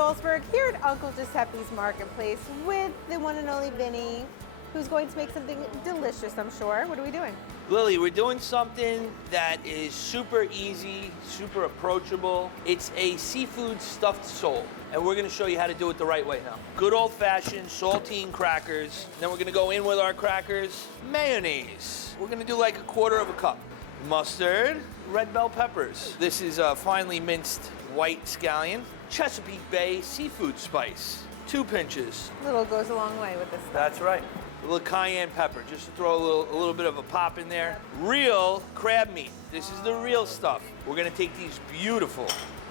Stolzberg here at Uncle Giuseppe's Marketplace with the one and only Vinny, who's going to make something delicious, I'm sure. What are we doing? Lily, we're doing something that is super easy, super approachable. It's a seafood stuffed sole, and we're gonna show you how to do it the right way now. Good old-fashioned saltine crackers. Then we're gonna go in with our crackers, mayonnaise. We're gonna do like a quarter of a cup. Mustard, red bell peppers. This is finely minced white scallion. Chesapeake Bay seafood spice, 2 pinches. Little goes a long way with this stuff. That's right. A little cayenne pepper, just to throw a little bit of a pop in there. Real crab meat. This is the real stuff. We're gonna take these beautiful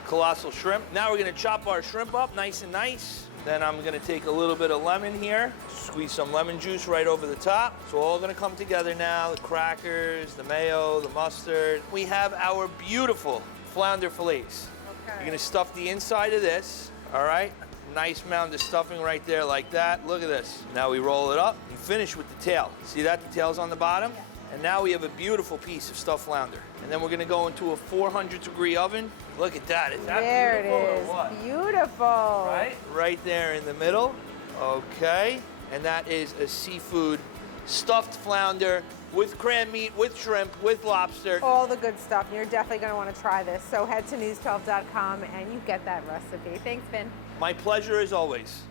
colossal shrimp. Now we're gonna chop our shrimp up nice and nice. Then I'm gonna take a little bit of lemon here, squeeze some lemon juice right over the top. It's all gonna come together now, the crackers, the mayo, the mustard. We have our beautiful flounder fillets. Okay. You're gonna stuff the inside of this, all right? Nice mound of stuffing right there like that. Look at this. Now we roll it up and finish with the tail. See that? The tail's on the bottom? Yeah. And now we have a beautiful piece of stuffed flounder. And then we're gonna go into a 400-degree oven. Look at that. Is that There beautiful it or is. what? Beautiful. Right? Right there in the middle. Okay. And that is a seafood stuffed flounder with crab meat, with shrimp, with lobster. All the good stuff. You're definitely going to want to try this. So head to news12.com and you get that recipe. Thanks, Vin. My pleasure as always.